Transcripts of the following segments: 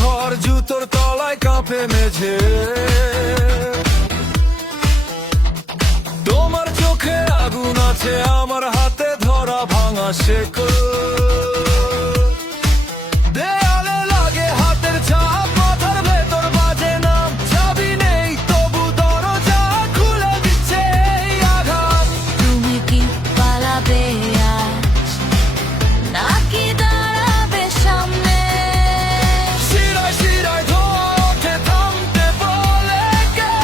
ঘর জুতোর তলায় কাঁপে মেঝে, তোমার চোখে আগুন আছে, আমার হাতে ধরা ভাঙা শেকল। দেয়ালে লাগে হাতের ছাপ, মাথার ভেতর বাজে নাম, চাবি নেই তবু দরজা খুলে দিচ্ছে এই আঘাত। তুমি কি পালাবে আজ নাকি দাঁড়াবে সামনে? শিরায় শিরায় ধোঁয়া ওঠে, থামতে বলে কে?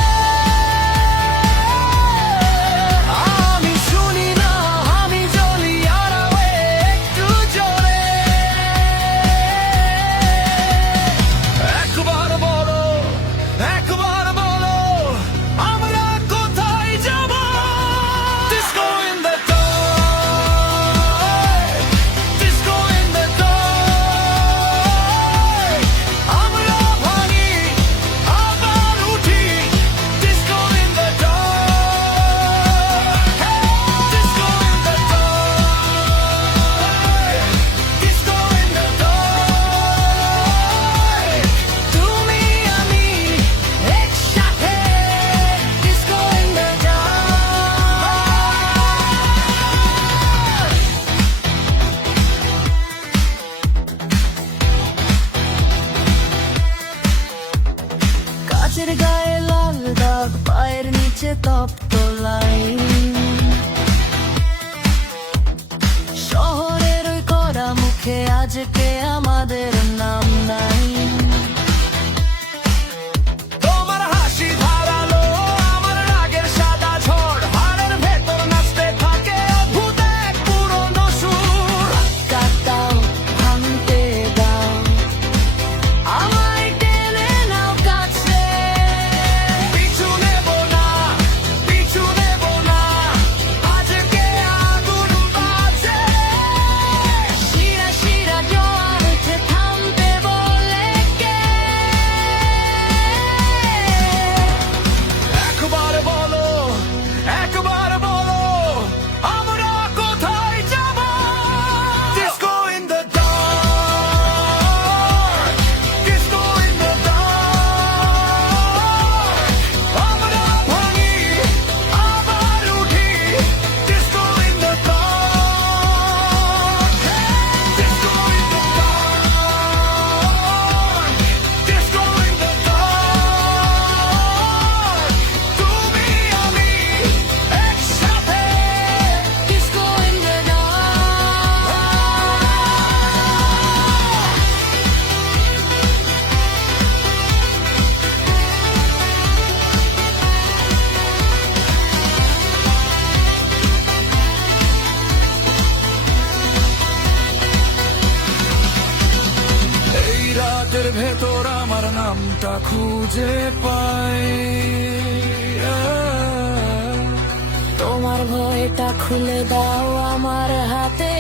আমি শুনি না, আমি জ্বলি আড়াও একটু জোরে। একবার বলো, একবার বলো, আমরা কোথায় যাব? Disco in the dark, disco in the dark. আমরা ভাঙি আবার উঠি, disco in the dark, disco in the dark, disco in the dark. তুমি আমি একসাথে, disco in the dark. কাচের গায়ে লাল দাগ, পায়ের নিচে তপ্ত লাইন, শহরের ওই কড়া মুখে আজকে আমাদের নাম নাই। তোমার হাসি ধারালো, আমার রাগের সাদা ঝড়, হাড়ের ভেতর নাচতে থাকে অদ্ভুত এক পুরনো সুর। কাটাও ভাঙতে দাও, আমায় টেনে নাও কাছে। পিছু নেব না, পিছু নেব না, আজকে আগুন বাজে। শিরা শিরা জোয়া উঠে, থামতে বলে কে? একবার বলো, একবার বলো, আমরা কোথায় যাব? Disco in the dark, disco in the dark. আমরা ভাঙি আবার উঠি, disco in the dark, disco in the dark, disco in the dark. তুমি আমি একসাথে, Disco in the এই রাতের ভেতর আমার নামটা খুঁজে পাই। তোমার ভয়টা খুলে দাও, আমার হাতে